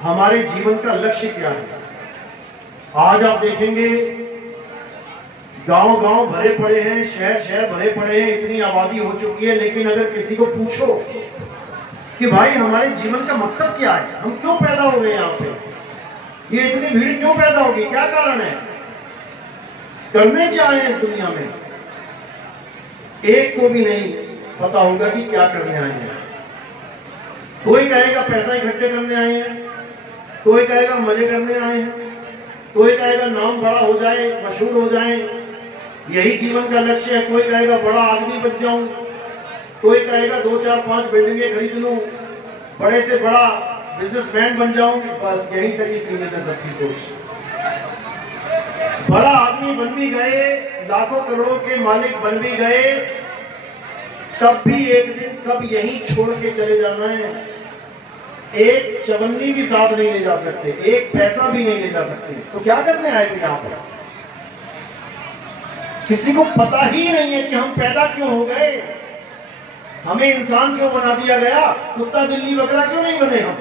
हमारे जीवन का लक्ष्य क्या है। आज आप देखेंगे गांव गांव भरे पड़े हैं, शहर शहर भरे पड़े हैं, इतनी आबादी हो चुकी है, लेकिन अगर किसी को पूछो कि भाई हमारे जीवन का मकसद क्या है, हम क्यों पैदा हो गए यहाँ पे, ये इतनी भीड़ क्यों पैदा होगी, क्या कारण है, करने क्या है इस दुनिया में, एक को भी नहीं पता होगा कि क्या करने आए हैं। कोई कहेगा पैसा इकट्ठे करने आए हैं, कोई कहेगा मजे करने आए हैं, कोई कहेगा नाम बड़ा हो जाए, मशहूर हो जाए, यही जीवन का लक्ष्य है। कोई कहेगा बड़ा आदमी बन जाऊं, कोई कहेगा 2 4 5 बिल्डिंगें खरीद लूं, बड़े से बड़ा बिजनेसमैन बन जाऊं। बस यही तक ही सीमित है सबकी सोच। बड़ा आदमी बन भी गए, लाखों करोड़ों के मालिक बन भी गए, तब भी एक दिन सब यही छोड़ के चले जाना है। एक चवन्नी भी साथ नहीं ले जा सकते, एक पैसा भी नहीं ले जा सकते। तो क्या करने आए थे यहाँ पर? किसी को पता ही नहीं है कि हम पैदा क्यों हो गए, हमें इंसान क्यों बना दिया गया, कुत्ता बिल्ली बकरा क्यों नहीं बने हम।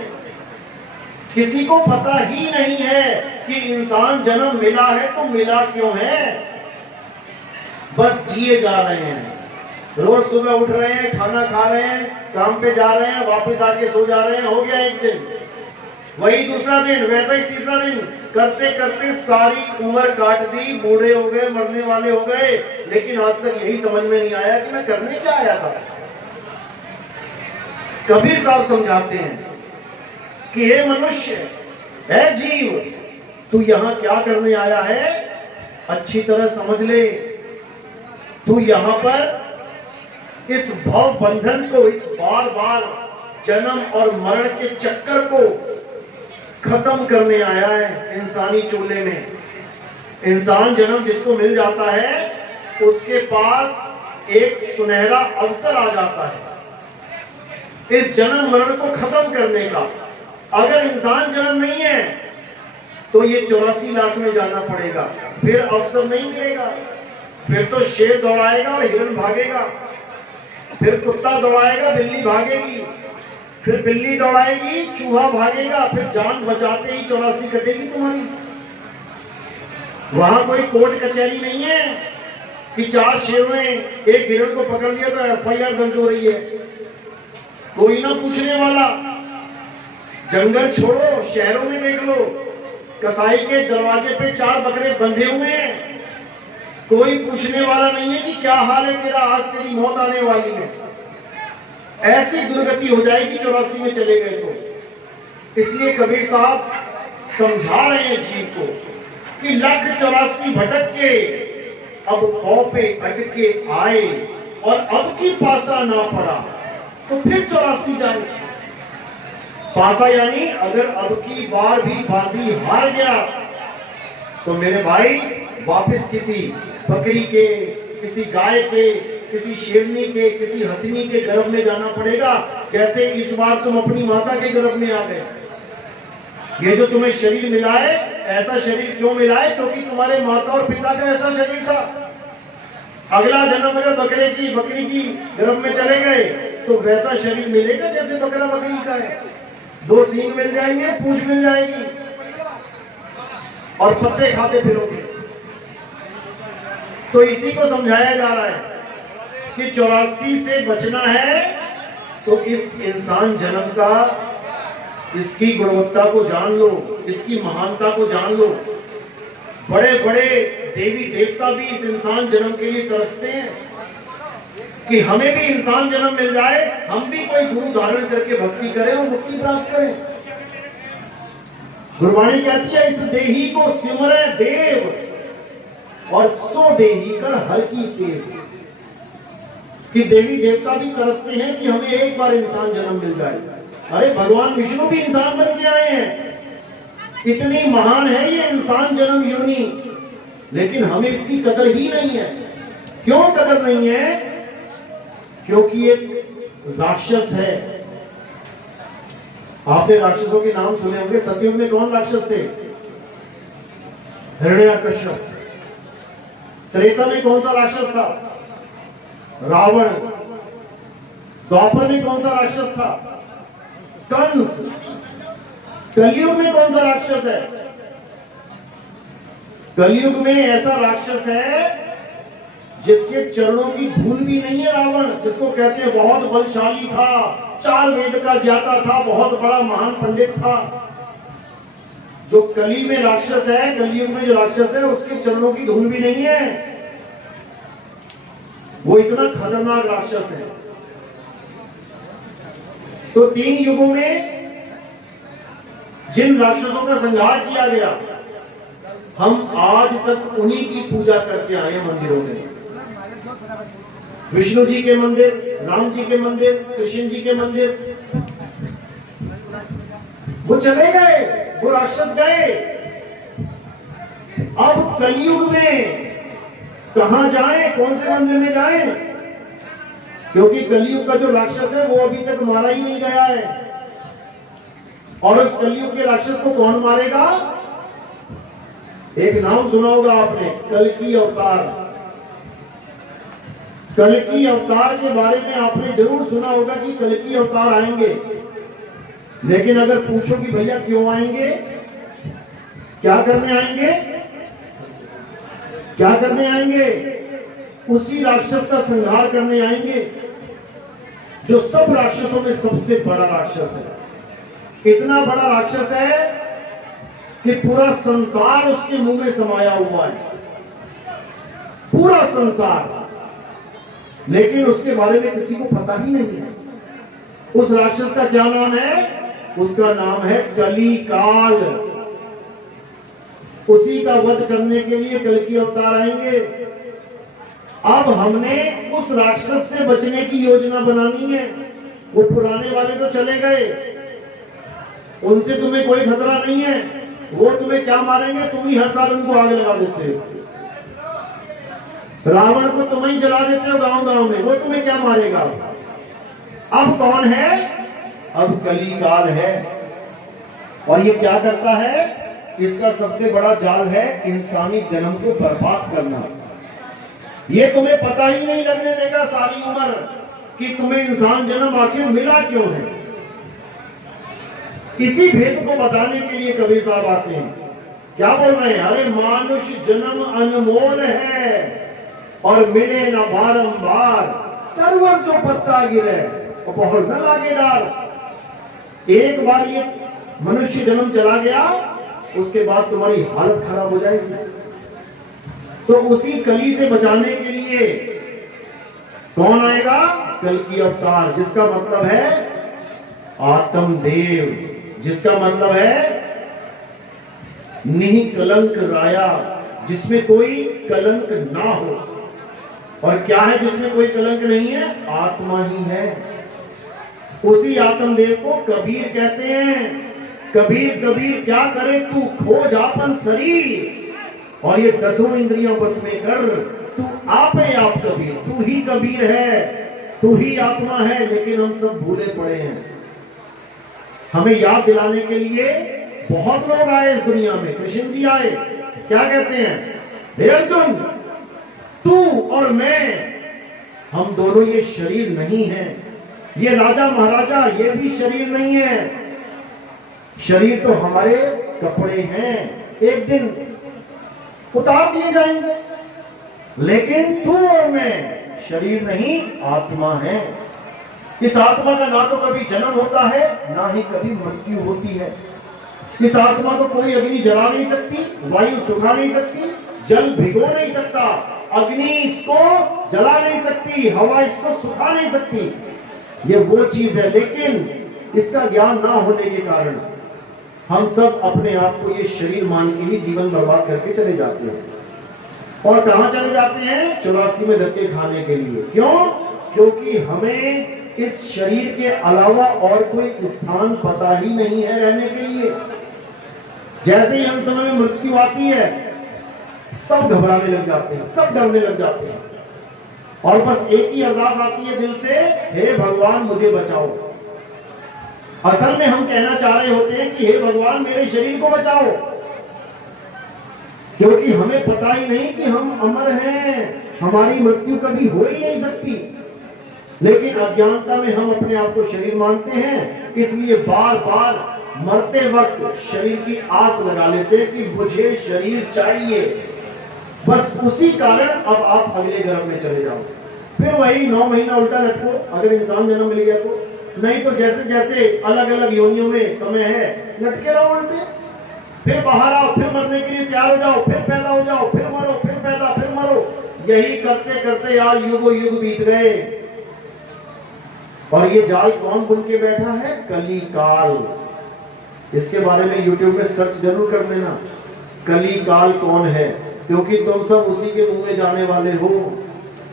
किसी को पता ही नहीं है कि इंसान जन्म मिला है तो मिला क्यों है। बस जिए जा रहे हैं, रोज सुबह उठ रहे हैं, खाना खा रहे हैं, काम पे जा रहे हैं, वापस आके सो जा रहे हैं। हो गया एक दिन, वही दूसरा दिन, वैसा ही तीसरा दिन, करते करते सारी उम्र काट दी, बूढ़े हो गए, मरने वाले हो गए, लेकिन आज तक यही समझ में नहीं आया कि मैं करने क्या आया था। कबीर साहब समझाते हैं कि हे मनुष्य, है जीव, तू यहां क्या करने आया है, अच्छी तरह समझ ले। तू यहां पर इस भव बंधन को, इस बार बार जन्म और मरण के चक्कर को खत्म करने आया है। इंसानी चूल्हे में इंसान जन्म जिसको मिल जाता है, उसके पास एक सुनहरा अवसर आ जाता है इस जन्म मरण को खत्म करने का। अगर इंसान जन्म नहीं है तो ये 84 लाख में जाना पड़ेगा, फिर अवसर नहीं मिलेगा। फिर तो शेर दौड़ाएगा और हिरण भागेगा, फिर कुत्ता दौड़ाएगा, बिल्ली भागेगी, फिर बिल्ली दौड़ाएगी, चूहा भागेगा, फिर जान बचाते ही 84 कटेगी तुम्हारी। वहां कोई कोर्ट कचहरी नहीं है कि 4 शेरों ने एक हिरण को पकड़ लिया तो FIR दर्ज हो रही है, कोई ना पूछने वाला। जंगल छोड़ो, शहरों में देख लो, कसाई के दरवाजे पे 4 बकरे बंधे हुए हैं, कोई पूछने वाला नहीं है कि क्या हाल है तेरा, आज तेरी मौत आने वाली है। ऐसी दुर्गति हो जाएगी 84 में चले गए तो। इसलिए कबीर साहब समझा रहे हैं जीव को कि 1,84 भटक के अब पांव पे अटके आए, और अब की पासा ना पड़ा तो फिर 84 जाए। पासा यानी अगर अब की बार भी बाजी हार गया तो मेरे भाई वापस किसी बकरी के, किसी गाय के, किसी शेरनी के, किसी हथिनी के गर्भ में जाना पड़ेगा, जैसे इस बार तुम अपनी माता के गर्भ में आ गए। ये जो तुम्हें शरीर मिला है, ऐसा शरीर क्यों मिला है? क्योंकि तुम्हारे माता और पिता का ऐसा शरीर था। अगला जन्म अगर बकरी की गर्भ में चले गए तो वैसा शरीर मिलेगा जैसे बकरा बकरी का है। 2 सींग मिल जाएंगे, पूंछ मिल जाएगी, और पत्ते खाते फिरोगे। तो इसी को समझाया जा रहा है कि 84 से बचना है तो इस इंसान जन्म का, इसकी गुणवत्ता को जान लो, इसकी महानता को जान लो। बड़े बड़े देवी देवता भी इस इंसान जन्म के लिए तरसते हैं कि हमें भी इंसान जन्म मिल जाए, हम भी कोई गुरु धारण करके भक्ति करें और मुक्ति प्राप्त करें। गुरबाणी कहती है, इस देही को सिमरे देव और सो देही कर हर की सेव। कि देवी देवता भी तरसते हैं कि हमें एक बार इंसान जन्म मिल जाए। अरे भगवान विष्णु भी इंसान बन के आए हैं, इतनी महान है ये इंसान जन्म योनि, लेकिन हमें इसकी कदर ही नहीं है। क्यों कदर नहीं है? क्योंकि एक राक्षस है। आपने राक्षसों के नाम सुने होंगे। सतयुग में कौन राक्षस थे? हिरण्याकश्यप। त्रेता में कौन सा राक्षस था? रावण। द्वापर में कौन सा राक्षस था? कंस। कलयुग में कौन सा राक्षस है? कलयुग में ऐसा राक्षस है जिसके चरणों की धूल भी नहीं है रावण, जिसको कहते हैं बहुत बलशाली था, 4 वेद का ज्ञाता था, बहुत बड़ा महान पंडित था। जो कली में राक्षस है, कलयुग में जो राक्षस है, उसके चरणों की धूल भी नहीं है। वो इतना खतरनाक राक्षस है। तो 3 युगों में जिन राक्षसों का संहार किया गया, हम आज तक उन्हीं की पूजा करते आए हैं मंदिरों में। विष्णु जी के मंदिर, राम जी के मंदिर, कृष्ण जी के मंदिर, वो चले गए, वो राक्षस गए। अब कलयुग में कहां जाएं, कौन से मंदिर में जाएं? क्योंकि कलयुग का जो राक्षस है वो अभी तक मारा ही नहीं गया है। और उस कलयुग के राक्षस को कौन मारेगा? एक नाम सुना होगा आपने, कल्कि अवतार। कल्कि अवतार के बारे में आपने जरूर सुना होगा कि कल्कि अवतार आएंगे। लेकिन अगर पूछो कि भैया क्यों आएंगे, क्या करने आएंगे, क्या करने आएंगे? उसी राक्षस का संहार करने आएंगे जो सब राक्षसों में सबसे बड़ा राक्षस है। इतना बड़ा राक्षस है कि पूरा संसार उसके मुंह में समाया हुआ है, पूरा संसार। लेकिन उसके बारे में किसी को पता ही नहीं है। उस राक्षस का क्या नाम है? उसका नाम है कली काल। उसी का वध करने के लिए कल्कि अवतार आएंगे। अब हमने उस राक्षस से बचने की योजना बनानी है। वो पुराने वाले तो चले गए, उनसे तुम्हें कोई खतरा नहीं है। वो तुम्हें क्या मारेंगे? तुम ही हर साल उनको आग लगा देते हो। रावण को तुम ही जला देते हो गांव गांव में, वो तुम्हें क्या मारेगा? अब कौन है? अब कली काल है। और ये क्या करता है? इसका सबसे बड़ा जाल है इंसानी जन्म को बर्बाद करना। ये तुम्हें पता ही नहीं लगने देगा सारी उम्र कि तुम्हें इंसान जन्म आखिर मिला क्यों है। इसी भेद को बताने के लिए कबीर साहब आते हैं। क्या बोल रहे हैं? अरे मानुष जन्म अनमोल है और मिले न बारंबार, तरवर जो पत्ता गिरे और बहुत न लागे डार। एक बार ये मनुष्य जन्म चला गया, उसके बाद तुम्हारी हालत खराब हो जाएगी। तो उसी कली से बचाने के लिए कौन आएगा? कल्कि अवतार, जिसका मतलब है आत्मदेव, जिसका मतलब है निकलंक राया, जिसमें कोई कलंक ना हो। और क्या है जिसमें कोई कलंक नहीं है? आत्मा ही है। उसी आत्मदेव को कबीर कहते हैं। कबीर कबीर क्या करे तू, खोज आपन शरीर और ये 10 इंद्रियों बस में कर। तू आपे आप कबीर, तू ही कबीर है, तू ही आत्मा है। लेकिन हम सब भूले पड़े हैं। हमें याद दिलाने के लिए बहुत लोग आए इस दुनिया में। कृष्ण जी आए, क्या कहते हैं? हे अर्जुन, तू और मैं, हम दोनों ये शरीर नहीं है। ये राजा महाराजा, ये भी शरीर नहीं है। शरीर तो हमारे कपड़े हैं, एक दिन उतार दिए जाएंगे। लेकिन तू और मैं शरीर नहीं, आत्मा है। इस आत्मा का ना तो कभी जन्म होता है, ना ही कभी मृत्यु होती है। इस आत्मा को कोई अग्नि जला नहीं सकती, वायु सुखा नहीं सकती, जल भिगो नहीं सकता, अग्नि इसको जला नहीं सकती, हवा इसको सुखा नहीं सकती। ये वो चीज है। लेकिन इसका ज्ञान ना होने के कारण हम सब अपने आप को ये शरीर मान के ही जीवन बर्बाद करके चले जाते हैं। और कहां चले जाते हैं? 84 में धक्के खाने के लिए। क्यों? क्योंकि हमें इस शरीर के अलावा और कोई स्थान पता ही नहीं है रहने के लिए। जैसे ही हम समय में मृत्यु आती है, सब घबराने लग जाते हैं, सब डरने लग जाते हैं। और बस एक ही अरदास आती है दिल से, हे भगवान मुझे बचाओ। असल में हम कहना चाह रहे होते हैं कि हे भगवान मेरे शरीर को बचाओ, क्योंकि हमें पता ही नहीं कि हम अमर हैं, हमारी मृत्यु कभी हो ही नहीं सकती। लेकिन अज्ञानता में हम अपने आप को शरीर मानते हैं, इसलिए बार बार मरते वक्त शरीर की आस लगा लेते कि मुझे शरीर चाहिए, बस उसी कारण अब आप अगले गर्भ में चले जाओ। फिर वही 9 महीना उल्टा लटको अगर इंसान जन्म मिल गया तो, नहीं तो जैसे जैसे अलग अलग योनियों में समय है लटके रहो उल्टे। फिर बाहर आओ, फिर मरने के लिए तैयार हो जाओ, फिर पैदा हो जाओ, फिर मरो, फिर पैदा, फिर मरो। यही करते करते आज युगों युग बीत गए। और ये जाल कौन बुन के बैठा है? कली काल। इसके बारे में YouTube में सर्च जरूर कर लेना, कली काल कौन है, क्योंकि तुम सब उसी के मुंह में जाने वाले हो।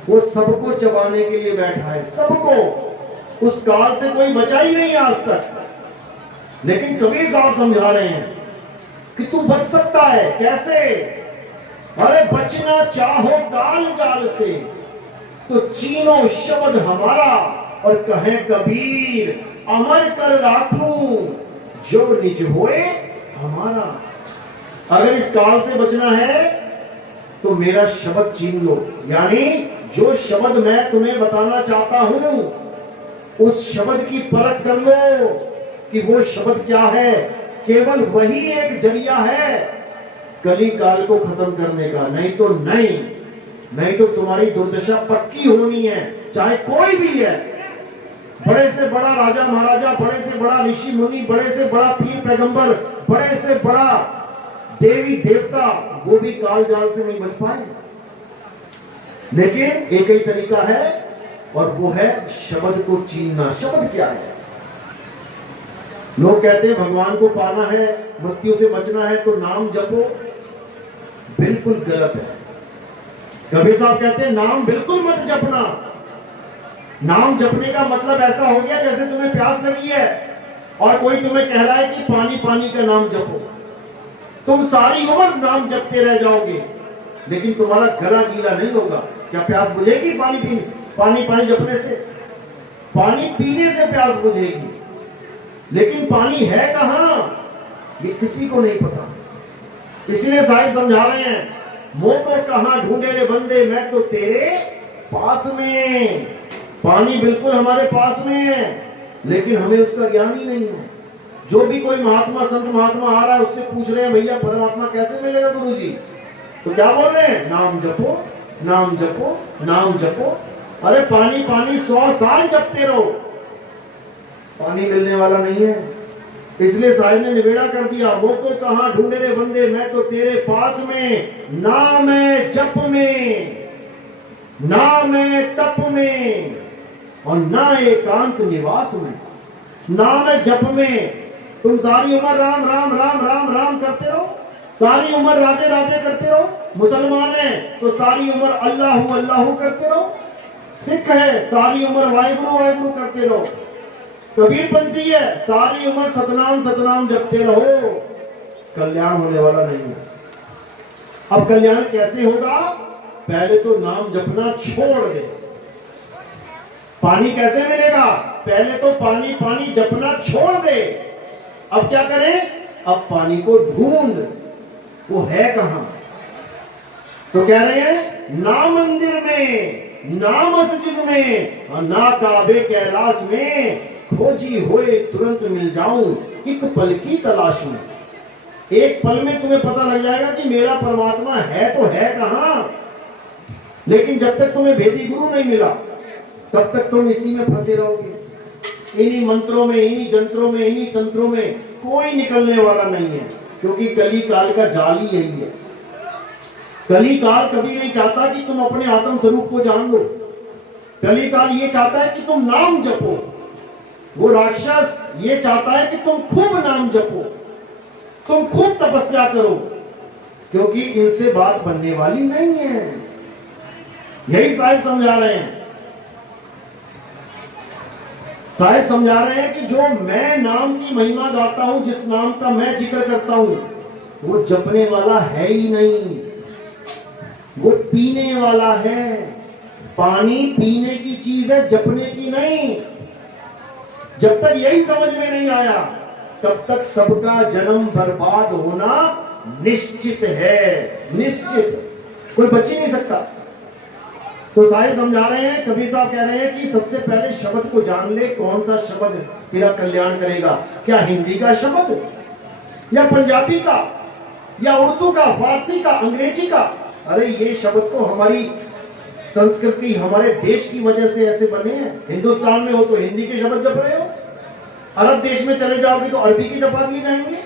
वो सबको चबाने के लिए बैठा है, सबको। उस काल से कोई बचा ही नहीं आज तक। लेकिन कबीर साहब समझा रहे हैं कि तू बच सकता है। कैसे? अरे बचना चाहो काल जाल से तो चीनो शब्द हमारा, और कहे कबीर अमर कर राखूं जो निज होए हमारा। अगर इस काल से बचना है तो मेरा शब्द छीन लो, यानी जो शब्द मैं तुम्हें बताना चाहता हूं उस शब्द की परख कर लो कि वो शब्द क्या है। केवल वही एक जरिया है कली काल को खत्म करने का, नहीं तो नहीं। नहीं तो तुम्हारी दुर्दशा पक्की होनी है, चाहे कोई भी है। बड़े से बड़ा राजा महाराजा, बड़े से बड़ा ऋषि मुनि, बड़े से बड़ा पीर पैगंबर, बड़े से बड़ा देवी देवता, वो भी काल जाल से नहीं बच पाए। लेकिन एक ही तरीका है, और वो है शब्द को छीनना। शब्द क्या है? लोग कहते हैं भगवान को पाना है, मृत्यु से बचना है तो नाम जपो। बिल्कुल गलत है। कबीर साहब कहते हैं नाम बिल्कुल मत जपना। नाम जपने का मतलब ऐसा हो गया जैसे तुम्हें प्यास लगी है और कोई तुम्हें कह रहा है कि पानी पानी का नाम जपो। तुम सारी उम्र नाम जपते रह जाओगे, लेकिन तुम्हारा गला गीला नहीं होगा। क्या प्यास बुझेगी पानी पीने? पानी जपने से? पानी पीने से प्यास बुझेगी, लेकिन पानी है कहां ये किसी को नहीं पता। इसलिए साहिब समझा रहे हैं, मोह को कहां ढूंढे रे बंदे, मैं तो तेरे पास में। पानी बिल्कुल हमारे पास में है, लेकिन हमें उसका ज्ञान ही नहीं है। जो भी कोई महात्मा संत महात्मा आ रहा है उससे पूछ रहे हैं भैया परमात्मा कैसे मिलेगा गुरुजी, तो क्या बोल रहे हैं? नाम जपो, नाम जपो, नाम जपो। अरे पानी पानी 100 साल जपते रहो, पानी मिलने वाला नहीं है। इसलिए साहिब ने निबेड़ा कर दिया, वो को कहां ढूंढे रे बंदे, मैं तो तेरे पास में। ना मैं जप में, ना मैं तप में, और ना एकांत निवास में। ना मैं जप में, तुम सारी उम्र राम राम राम राम राम करते रहो, सारी उम्र राधे राधे करते रहो। मुसलमान है तो सारी उम्र अल्लाहू अल्लाहू करते रहो। सिख है सारी उम्र वाहिगुरु वाहिगुरु करते रहो। कबीरपंथी है सारी उम्र सतनाम सतनाम जपते रहो। कल्याण होने वाला नहीं है। अब कल्याण कैसे होगा? पहले तो नाम जपना छोड़ दे। पानी कैसे मिलेगा? पहले तो पानी पानी जपना छोड़ दे। अब क्या करें? अब पानी को ढूंढ, वो है कहां? तो कह रहे हैं ना मंदिर में, ना मस्जिद में, और ना काबे कैलाश में, खोजी होए तुरंत मिल जाऊं एक पल की तलाश में। एक पल में तुम्हें पता लग जाएगा कि मेरा परमात्मा है तो है कहां। लेकिन जब तक तुम्हें भेदी गुरु नहीं मिला तब तक तुम इसी में फंसे रहोगे। इन्हीं मंत्रों में, इन्हीं जंत्रों में, इन्हीं तंत्रों में कोई निकलने वाला नहीं है, क्योंकि कली काल का जाल ही यही है। कली काल कभी नहीं चाहता कि तुम अपने आत्म स्वरूप को जान लो। कली काल ये चाहता है कि तुम नाम जपो। वो राक्षस ये चाहता है कि तुम खूब नाम जपो, तुम खूब तपस्या करो, क्योंकि इनसे बात बनने वाली नहीं है। यही साहिब समझा रहे हैं। साहिब समझा रहे हैं कि जो मैं नाम की महिमा गाता हूं, जिस नाम का मैं जिक्र करता हूं, वो जपने वाला है ही नहीं, वो पीने वाला है। पानी पीने की चीज है, जपने की नहीं। जब तक यही समझ में नहीं आया तब तक सबका जन्म बर्बाद होना निश्चित है। निश्चित, कोई बच ही नहीं सकता। तो साहिब समझा रहे हैं, कबीर साहब कह रहे हैं कि सबसे पहले शब्द को जान ले, कौन सा शब्द तेरा कल्याण करेगा। क्या हिंदी का शब्द, या पंजाबी का, या उर्दू का, फारसी का, अंग्रेजी का? अरे ये शब्द तो हमारी संस्कृति, हमारे देश की वजह से ऐसे बने हैं। हिंदुस्तान में हो तो हिंदी के शब्द जप रहे हो, अरब देश में चले जाओगे तो अरबी के जपा दिए जाएंगे,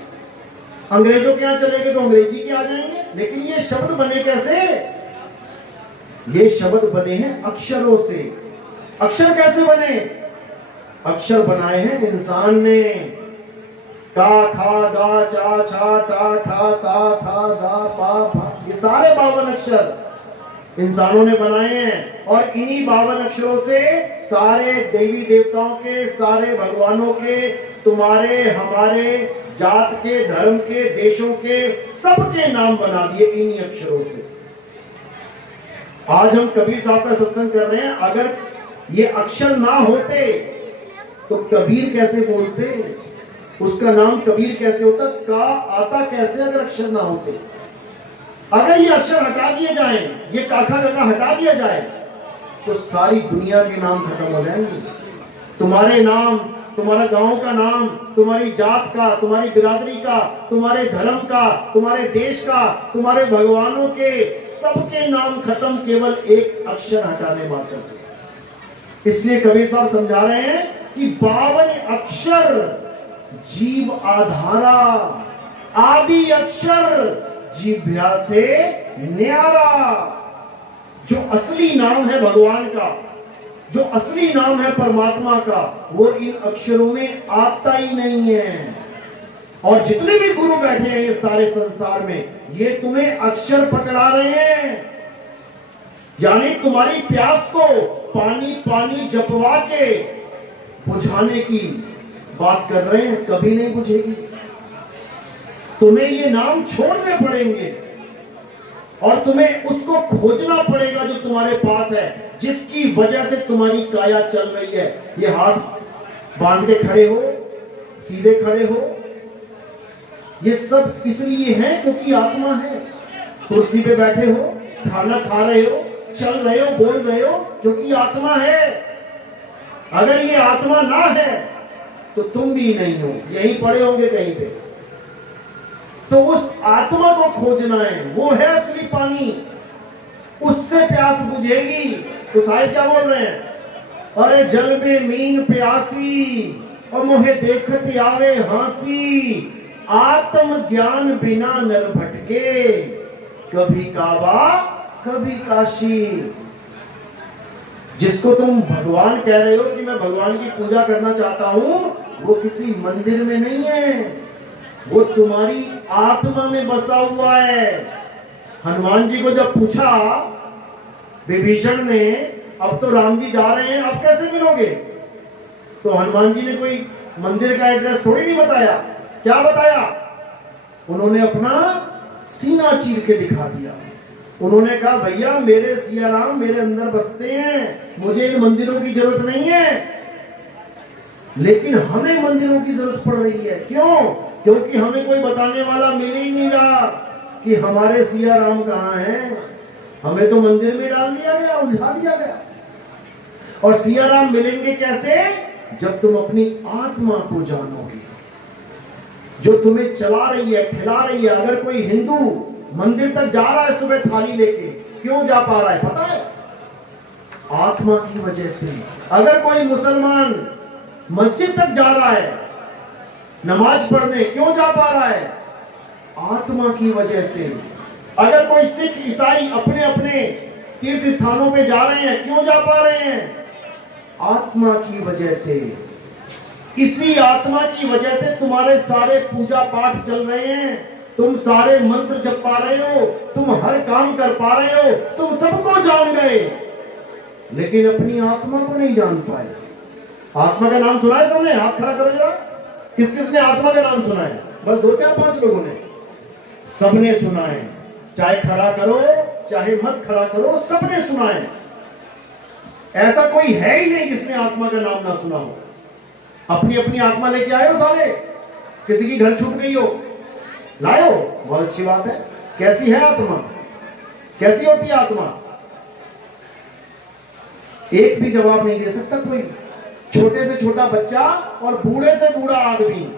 अंग्रेजों के यहां चलेंगे तो अंग्रेजी के आ जाएंगे। लेकिन ये शब्द बने कैसे? ये शब्द बने हैं अक्षरों से। अक्षर कैसे बने? अक्षर बनाए हैं इंसान ने। का, खा, गा, चा, छा, टा, ठा, ता, था, दा, पा, भा, ये सारे 52 अक्षर इंसानों ने बनाए हैं। और इन्हीं 52 अक्षरों से सारे देवी देवताओं के, सारे भगवानों के, तुम्हारे, हमारे, जात के, धर्म के, देशों के, सबके नाम बना दिए इन्हीं अक्षरों से। आज हम कबीर साहब का सत्संग कर रहे हैं। अगर ये अक्षर ना होते तो कबीर कैसे बोलते, उसका नाम कबीर कैसे होता, का आता कैसे अगर अक्षर ना होते? अगर ये अक्षर हटा दिए जाएं, ये काखा गगा हटा दिया जाए तो सारी दुनिया के नाम खत्म हो जाएंगे। तुम्हारे नाम, तुम्हारा गांव का नाम, तुम्हारी जात का, तुम्हारी बिरादरी का, तुम्हारे धर्म का, तुम्हारे देश का, तुम्हारे भगवानों के, सबके नाम खत्म केवल एक अक्षर हटाने मात्र से। इसलिए कबीर साहब समझा रहे हैं कि 52 अक्षर जीव आधारा, आदि अक्षर जीभ्या से न्यारा। जो असली नाम है भगवान का, जो असली नाम है परमात्मा का, वो इन अक्षरों में आता ही नहीं है। और जितने भी गुरु बैठे हैं ये सारे संसार में, ये तुम्हें अक्षर पकड़ा रहे हैं, यानी तुम्हारी प्यास को पानी पानी जपवा के बुझाने की बात कर रहे हैं। कभी नहीं बुझेगी। तुम्हें ये नाम छोड़ने पड़ेंगे और तुम्हें उसको खोजना पड़ेगा जो तुम्हारे पास है, जिसकी वजह से तुम्हारी काया चल रही है। ये हाथ बांध के खड़े हो, सीधे खड़े हो, ये सब इसलिए है क्योंकि आत्मा है। कुर्सी पे बैठे हो, खाना खा रहे हो, चल रहे हो, बोल रहे हो, क्योंकि आत्मा है। अगर ये आत्मा ना है तो तुम भी नहीं हो, यहीं पड़े होंगे कहीं पे। तो उस आत्मा को खोजना है, वो है असली पानी, उससे प्यास बुझेगी। तो साहिब क्या बोल रहे हैं? अरे जल में मीन प्यासी और मोहे देखत आवे हांसी, आत्म ज्ञान बिना नर भटके, कभी काबा कभी काशी। जिसको तुम भगवान कह रहे हो कि मैं भगवान की पूजा करना चाहता हूं, वो किसी मंदिर में नहीं है, वो तुम्हारी आत्मा में बसा हुआ है। हनुमान जी को जब पूछा विभीषण ने, अब तो राम जी जा रहे हैं, अब कैसे मिलोगे? तो हनुमान जी ने कोई मंदिर का एड्रेस थोड़ी नहीं बताया। क्या बताया? उन्होंने अपना सीना चीर के दिखा दिया। उन्होंने कहा भैया मेरे सिया राम मेरे अंदर बसते हैं, मुझे इन मंदिरों की जरूरत नहीं है। लेकिन हमें मंदिरों की जरूरत पड़ रही है। क्यों? क्योंकि हमें कोई बताने वाला मिल ही नहीं रहा कि हमारे सिया राम कहाँ हैं। हमें तो मंदिर में डाल दिया गया, उलझा दिया गया। और सिया राम मिलेंगे कैसे? जब तुम अपनी आत्मा को जानोगे, जो तुम्हें चला रही है, खिला रही है। अगर कोई हिंदू मंदिर तक जा रहा है सुबह थाली लेके, क्यों जा पा रहा है पता है? आत्मा की वजह से। अगर कोई मुसलमान मस्जिद तक जा रहा है नमाज पढ़ने, क्यों जा पा रहा है? आत्मा की वजह से। अगर कोई सिख ईसाई अपने अपने तीर्थ स्थानों पे जा रहे हैं, क्यों जा पा रहे हैं? आत्मा की वजह से। इसी आत्मा की वजह से तुम्हारे सारे पूजा पाठ चल रहे हैं, तुम सारे मंत्र जप पा रहे हो, तुम हर काम कर पा रहे हो, तुम सबको जान गए, लेकिन अपनी आत्मा को नहीं जान पाए। आत्मा का नाम सुना है सबने? हाथ खड़ा करो जरा। किस किस ने आत्मा का नाम सुना है? बस 2 4 5 लोगों ने। सबने सुना है, चाहे खड़ा करो चाहे मत खड़ा करो, सबने सुना है। ऐसा कोई है ही नहीं जिसने आत्मा का नाम ना सुना हो। अपनी अपनी आत्मा लेके आए हो सारे। किसी की घर छूट गई हो, लाए हो, बहुत अच्छी बात है। कैसी है आत्मा? कैसी होती है आत्मा? एक भी जवाब नहीं दे सकता कोई। छोटे से छोटा बच्चा और बूढ़े से बूढ़ा आदमी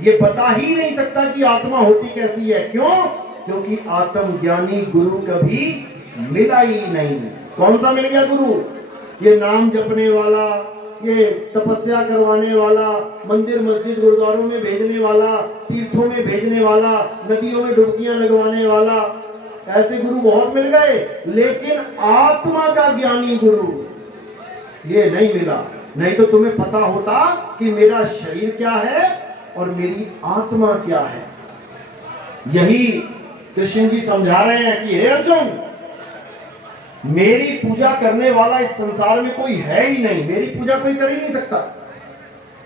ये बता ही नहीं सकता कि आत्मा होती कैसी है। क्यों? क्योंकि आत्मज्ञानी गुरु कभी मिला ही नहीं। कौन सा मिल गया गुरु? ये नाम जपने वाला, ये तपस्या करवाने वाला, मंदिर मस्जिद गुरुद्वारों में भेजने वाला, तीर्थों में भेजने वाला, नदियों में डुबकियां लगवाने वाला, ऐसे गुरु बहुत मिल गए, लेकिन आत्मा का ज्ञानी गुरु ये नहीं मिला। नहीं तो तुम्हें पता होता कि मेरा शरीर क्या है और मेरी आत्मा क्या है। यही कृष्ण जी समझा रहे हैं कि हे अर्जुन, मेरी पूजा करने वाला इस संसार में कोई है ही नहीं, मेरी पूजा कोई कर ही नहीं सकता।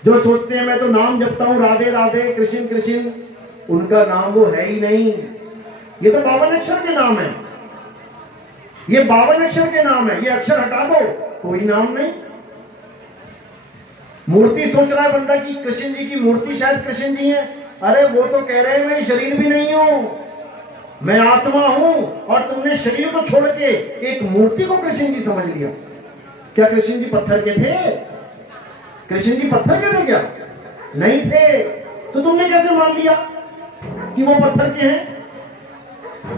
जो सोचते हैं मैं तो नाम जपता हूं राधे राधे कृष्ण कृष्ण, उनका नाम वो है ही नहीं। ये तो 52 अक्षर के नाम है, ये 52 अक्षर के नाम है, ये अक्षर हटा दो कोई नाम नहीं। मूर्ति सोच रहा है बंदा कि कृष्ण जी की मूर्ति शायद कृष्ण जी है। अरे वो तो कह रहे हैं मैं शरीर भी नहीं हूं, मैं आत्मा हूं, और तुमने शरीर को छोड़ के एक मूर्ति को कृष्ण जी समझ लिया। क्या कृष्ण जी पत्थर के थे? कृष्ण जी पत्थर के थे क्या? नहीं थे। तो तुमने कैसे मान लिया कि वो पत्थर के हैं?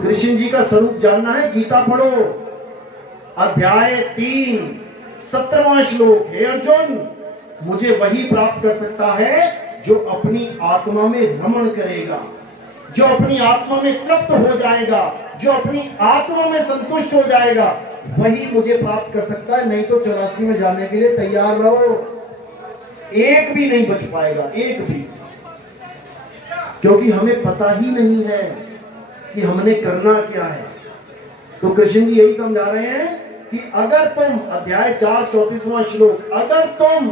कृष्ण जी का स्वरूप जानना है, गीता पढ़ो, अध्याय 3 17वां श्लोक। हे अर्जुन, मुझे वही प्राप्त कर सकता है जो अपनी आत्मा में रमण करेगा, जो अपनी आत्मा में तृप्त हो जाएगा, जो अपनी आत्मा में संतुष्ट हो जाएगा, वही मुझे प्राप्त कर सकता है। नहीं तो 84 में जाने के लिए तैयार रहो, एक भी नहीं बच पाएगा, एक भी। क्योंकि हमें पता ही नहीं है कि हमने करना क्या है। तो कृष्ण जी यही समझा रहे हैं कि अगर तुम, अध्याय 4 34वां श्लोक, अगर तुम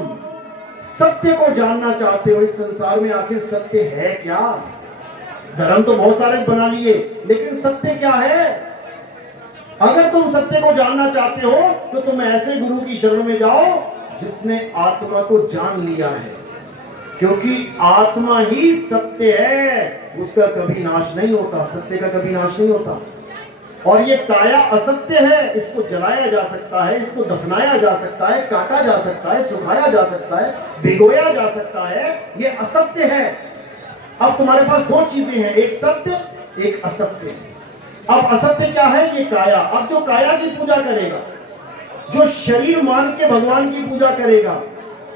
सत्य को जानना चाहते हो, इस संसार में आखिर सत्य है क्या? धर्म तो बहुत सारे बना लिए, लेकिन सत्य क्या है? अगर तुम सत्य को जानना चाहते हो तो तुम ऐसे गुरु की शरण में जाओ जिसने आत्मा को जान लिया है। क्योंकि आत्मा ही सत्य है, उसका कभी नाश नहीं होता, सत्य का कभी नाश नहीं होता। और ये काया असत्य है, इसको जलाया जा सकता है, इसको दफनाया जा सकता है, काटा जा सकता है, सुखाया जा सकता है, भिगोया जा सकता है, ये असत्य है। अब तुम्हारे पास दो चीजें हैं, एक सत्य एक असत्य। अब असत्य क्या है? ये काया। अब जो काया की पूजा करेगा, जो शरीर मान के भगवान की पूजा करेगा,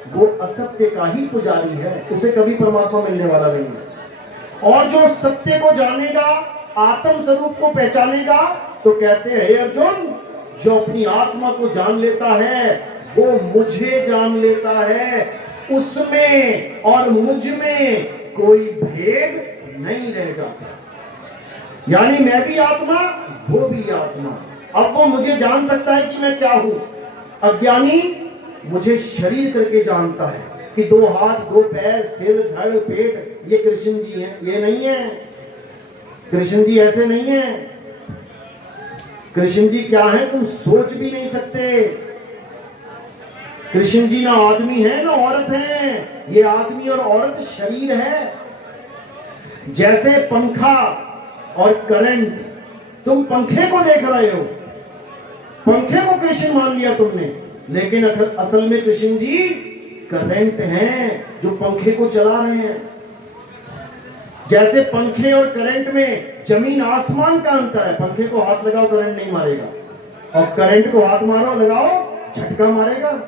वो असत्य का ही पुजारी है, उसे कभी परमात्मा मिलने वाला नहीं है। और जो सत्य को जानेगा, आत्म स्वरूप को पहचानेगा, तो कहते हैं हे अर्जुन, जो अपनी आत्मा को जान लेता है वो मुझे जान लेता है, उसमें और मुझ में कोई भेद नहीं रह जाता। यानी मैं भी आत्मा, वो भी आत्मा। अब वो मुझे जान सकता है कि मैं क्या हूं। अज्ञानी मुझे शरीर करके जानता है कि 2 हाथ 2 पैर सिर धड़ पेट, ये कृष्ण जी हैं। ये नहीं है, कृष्ण जी ऐसे नहीं है। कृष्ण जी क्या है तुम सोच भी नहीं सकते। कृष्ण जी ना आदमी है ना औरत है, ये आदमी और औरत शरीर है। जैसे पंखा और करंट, तुम पंखे को देख रहे हो, पंखे को कृष्ण मान लिया तुमने, लेकिन असल में कृष्ण जी करंट हैं जो पंखे को चला रहे हैं। जैसे पंखे और करंट में जमीन आसमान का अंतर है। पंखे को हाथ लगाओ करंट नहीं मारेगा, और करंट को हाथ मारो लगाओ झटका मारेगा।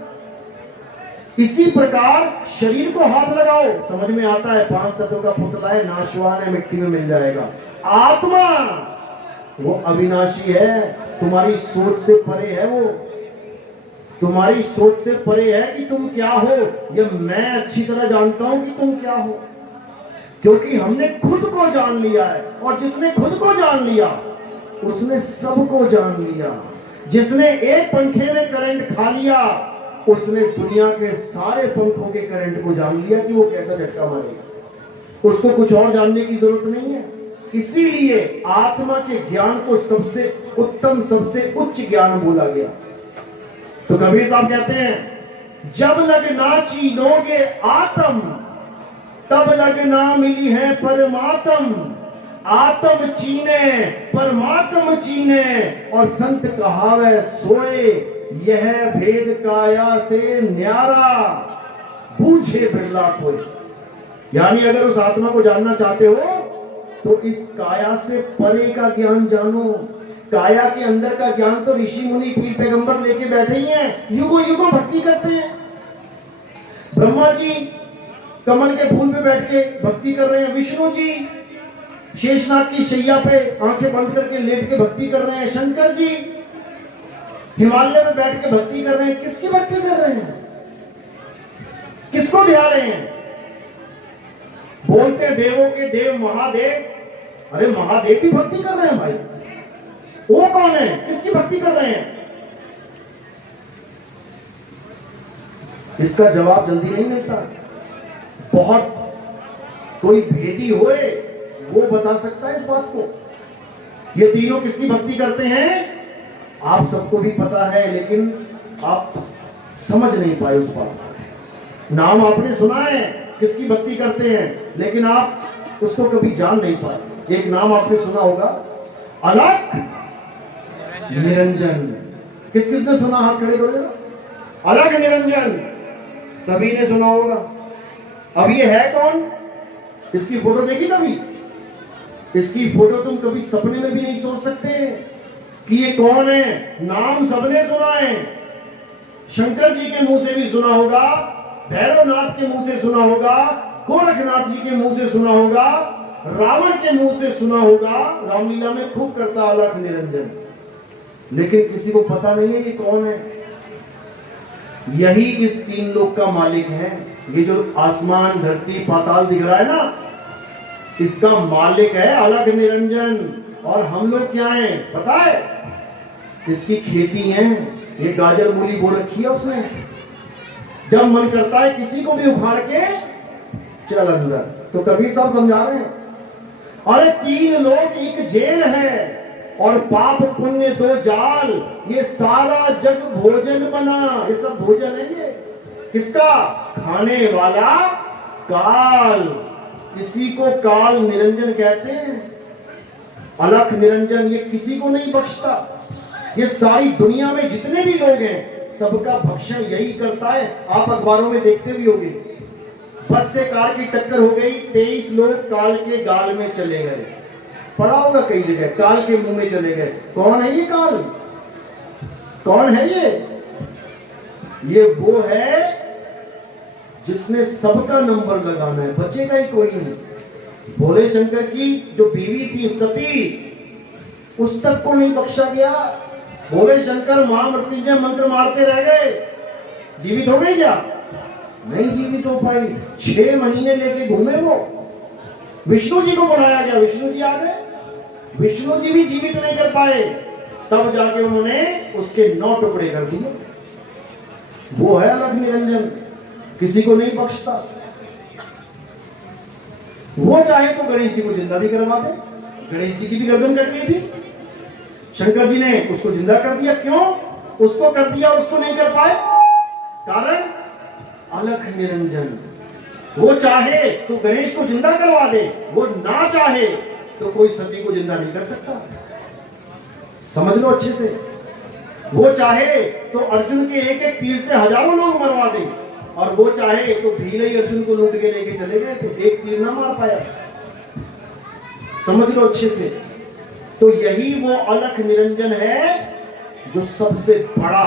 इसी प्रकार शरीर को हाथ लगाओ समझ में आता है 5 तत्वों का पुतला है, नाशवान है, मिट्टी में मिल जाएगा। आत्मा वो अविनाशी है, तुम्हारी सोच से परे है। वो तुम्हारी सोच से परे है कि तुम क्या हो। ये मैं अच्छी तरह जानता हूं कि तुम क्या हो, क्योंकि हमने खुद को जान लिया है। और जिसने खुद को जान लिया उसने सबको जान लिया। जिसने एक पंखे में करंट खा लिया उसने दुनिया के सारे पंखों के करंट को जान लिया कि वो कैसा झटका मारेगा। उसको कुछ और जानने की जरूरत नहीं है। इसीलिए आत्मा के ज्ञान को सबसे उत्तम, सबसे उच्च ज्ञान बोला गया। तो कबीर साहब कहते हैं, जब लग ना चीनोगे आत्म, तब लगना मिली है परमात्म। आत्म चीने परमात्म चीने, और संत कहावे सोए यह भेद काया से न्यारा, पूछे बिरला कोई। यानी अगर उस आत्मा को जानना चाहते हो तो इस काया से परे का ज्ञान जानो। काया के अंदर का ज्ञान तो ऋषि मुनि पीर पैगंबर लेके बैठे ही हैं, युगों युगों भक्ति करते हैं। ब्रह्मा जी कमल के फूल पे बैठ के भक्ति कर रहे हैं, विष्णु जी शेषनाग की शैया पे आंखें बंद करके लेट के भक्ति कर रहे हैं, शंकर जी हिमालय में बैठ के भक्ति कर रहे हैं। किसकी भक्ति कर रहे हैं? किसको ध्या रहे हैं? बोलते देवों के देव महादेव, अरे महादेव भी भक्ति कर रहे हैं भाई। वो कौन है? किसकी भक्ति कर रहे हैं? इसका जवाब जल्दी नहीं मिलता। बहुत कोई भेदी होए वो बता सकता है इस बात को। ये तीनों किसकी भक्ति करते हैं आप सबको भी पता है, लेकिन आप समझ नहीं पाए उस बात को। नाम आपने सुना है किसकी भक्ति करते हैं, लेकिन आप उसको कभी जान नहीं पाए। एक नाम आपने सुना होगा, अलख निरंजन। किस किसने सुना? हाथ खड़े करो। अलख निरंजन सभी ने सुना होगा। अब ये है कौन? इसकी फोटो देखी कभी? इसकी फोटो तुम कभी सपने में भी नहीं सोच सकते कि ये कौन है। नाम सबने सुना है। शंकर जी के मुंह से भी सुना होगा, भैरवनाथ के मुंह से सुना होगा, गोरखनाथ जी के मुंह से सुना होगा, रावण के मुंह से सुना होगा। रामलीला में खूब करता अलख निरंजन, लेकिन किसी को पता नहीं है ये कौन है। यही इस तीन लोक का मालिक है। ये जो आसमान धरती पाताल दिख रहा है ना, इसका मालिक है अलख निरंजन। और हम लोग क्या हैं पता है? इसकी खेती है। ये गाजर मूली बो रखी है उसने। जब मन करता है किसी को भी उखाड़ के चल अंदर। तो कबीर साहब समझा रहे हैं, अरे तीन लोग एक जेल है और पाप पुण्य दो जाल, ये सारा जग भोजन बना। ये सब भोजन है। ये किसका? खाने वाला काल। इसी को काल निरंजन कहते हैं। अलख निरंजन ये किसी को नहीं बख्शता। ये सारी दुनिया में जितने भी लोग हैं सबका भक्षण यही करता है। आप अखबारों में देखते भी होंगे, बस से कार की टक्कर हो गई, 23 लोग काल के गाल में चले गए। पड़ा होगा कई जगह, काल के मुंह में चले गए। कौन है ये काल? कौन है ये? ये वो है जिसने सबका नंबर लगाना है, बचेगा ही कोई नहीं। भोले शंकर की जो बीवी थी सती, उस तक को नहीं बख्शा गया। भोले शंकर महामृत्युंजय मंत्र मारते रह गए। जीवित हो गई क्या? नहीं जीवित हो पाई। 6 महीने लेके घूमे वो। विष्णु जी को बुलाया गया, विष्णु जी आ गए। विष्णु जी भी जीवित नहीं कर पाए। तब जाके उन्होंने उसके 9 टुकड़े कर दिए। वो है अलख निरंजन, किसी को नहीं बख्शता। वो चाहे तो गणेश जी को जिंदा भी करवा दे। गणेश जी की भी गर्दन कट गई थी, शंकर जी ने उसको जिंदा कर दिया। क्यों उसको कर दिया, उसको नहीं कर पाए? कारण अलख निरंजन। वो चाहे तो गणेश को जिंदा करवा दे, वो ना चाहे तो कोई सती को जिंदा नहीं कर सकता। समझ लो अच्छे से। वो चाहे तो अर्जुन के एक एक तीर से हजारों लोग मरवा दे, और वो चाहे तो भील ही अर्जुन को लूट के लेके चले गए थे, एक तीर ना मार पाया। समझ लो अच्छे से। तो यही वो अलख निरंजन है जो सबसे बड़ा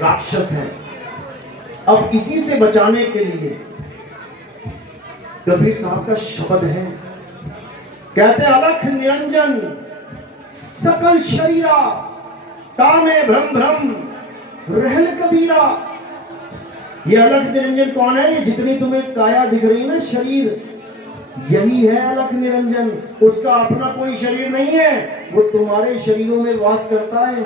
राक्षस है। अब इसी से बचाने के लिए कबीर साहब का शब्द है, कहते अलख निरंजन सकल शरीरा, तामे भ्रम भ्रम रहल कबीरा। ये अलख निरंजन कौन है? ये जितनी तुम्हें काया दिख रही है ना, शरीर, यही है अलख निरंजन। उसका अपना कोई शरीर नहीं है, वो तुम्हारे शरीरों में वास करता है।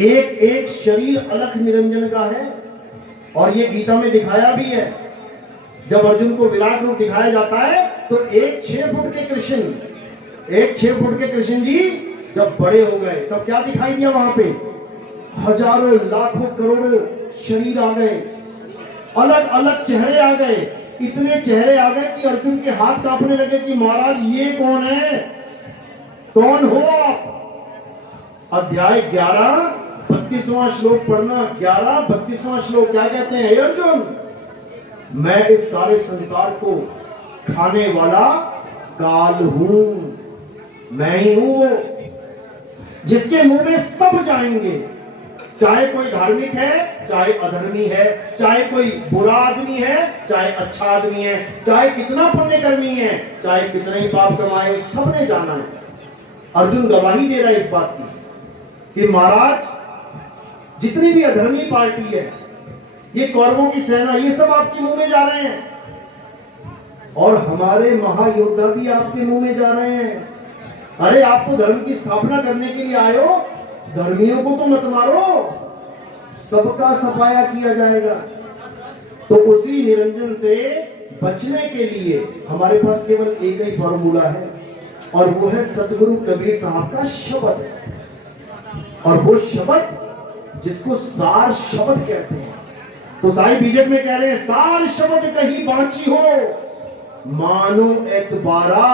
एक एक शरीर अलख निरंजन का है। और ये गीता में दिखाया भी है। जब अर्जुन को विराट रूप दिखाया जाता है तो एक 6 फुट के कृष्ण, एक 6 फुट के कृष्ण जी जब बड़े हो गए तब क्या दिखाई दिया? वहां पे हजारों लाखों करोड़ों शरीर आ गए, अलग अलग चेहरे आ गए। इतने चेहरे आ गए कि अर्जुन के हाथ कांपने लगे कि महाराज ये कौन है? कौन हो आप? अध्याय 11 32वां श्लोक पढ़ना। 32वां श्लोक क्या कहते हैं? हे अर्जुन, मैं इस सारे संसार को खाने वाला काल हूं। मैं ही हूं वो जिसके मुंह में सब जाएंगे, चाहे कोई धार्मिक है, चाहे अधर्मी है, चाहे कोई बुरा आदमी है, चाहे अच्छा आदमी है, चाहे कितना पुण्यकर्मी है, चाहे कितने ही पाप कमाए, सबने जाना है। अर्जुन गवाही दे रहा है इस बात की कि महाराज जितनी भी अधर्मी पार्टी है, ये कौरवों की सेना, ये सब आपके मुंह में जा रहे हैं और हमारे महायोद्धा भी आपके मुंह में जा रहे हैं। अरे आप तो धर्म की स्थापना करने के लिए आए हो, धर्मियों को तो मत मारो, सबका सफाया किया जाएगा। तो उसी निरंजन से बचने के लिए हमारे पास केवल एक ही फॉर्मूला है और वो है सतगुरु कबीर साहब का शब्द। और वो शब्द जिसको सार शब्द कहते हैं। तो साईं बीजक में कह रहे हैं, सार शब्द कहीं बांची हो मानो एतबारा,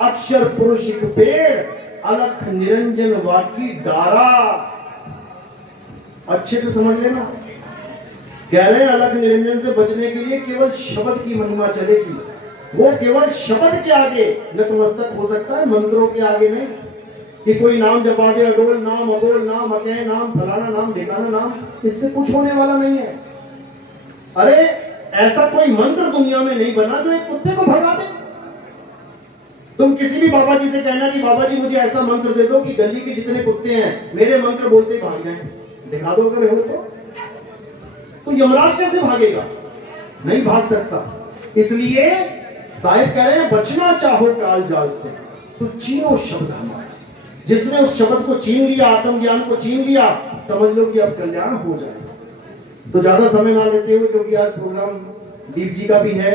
अक्षर पुरुष एक पेड़, अलख निरंजन वाकी डारा। अच्छे से समझ लेना, कह रहे हैं अलख निरंजन से बचने के लिए केवल शब्द की महिमा चलेगी। वो केवल शब्द के आगे नतमस्तक हो सकता है, मंत्रों के आगे नहीं। कि कोई नाम जपा दे, अडोल नाम, अबोल नाम, अकह नाम, फलाना नाम, ढिकाना नाम, इससे कुछ होने वाला नहीं है। अरे ऐसा कोई मंत्र दुनिया में नहीं बना जो एक कुत्ते को भगा दे। तुम किसी भी बाबा जी से कहना कि बाबा जी मुझे ऐसा मंत्र दे दो कि गली के जितने कुत्ते हैं मेरे मंत्र बोलते भाग जाएं, दिखा दो अगर हो तो यमराज कैसे भागेगा? नहीं भाग सकता। इसलिए साहिब कह रहे हैं, बचना चाहो काल जाल से तो चीनो शब्द हमारा। जिसने उस शब्द को छीन लिया, आत्मज्ञान को छीन लिया, समझ लो कि अब कल्याण हो जाएगा। तो ज्यादा समय ना लेते हुए, क्योंकि आज प्रोग्राम दीप जी का भी है,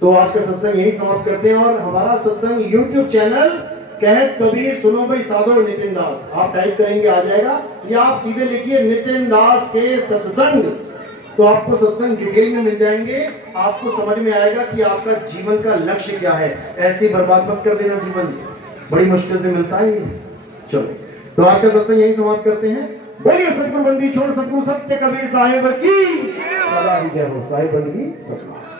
तो आज का सत्संग यही समाप्त करते हैं। और हमारा सत्संग YouTube चैनल कहत कबीर सुनो भाई साधो नितिन दास, आप टाइप करेंगे आ जाएगा, या आप सीधे लिखिए नितिन दास के सत्संग, तो आपको सत्संग डिटेल में मिल जाएंगे। आपको समझ में आएगा कि आपका जीवन का लक्ष्य क्या है। ऐसे बर्बाद मत कर देना, जीवन बड़ी मुश्किल से मिलता है। चलो, तो आज का सत्संग यही समाप्त करते हैं। बोलिए सतगुरु बंदी छोड़ सतगुरु सत्य कबीर साहिब की सदा ही जय हो। साहिब बंदी सतगुरु।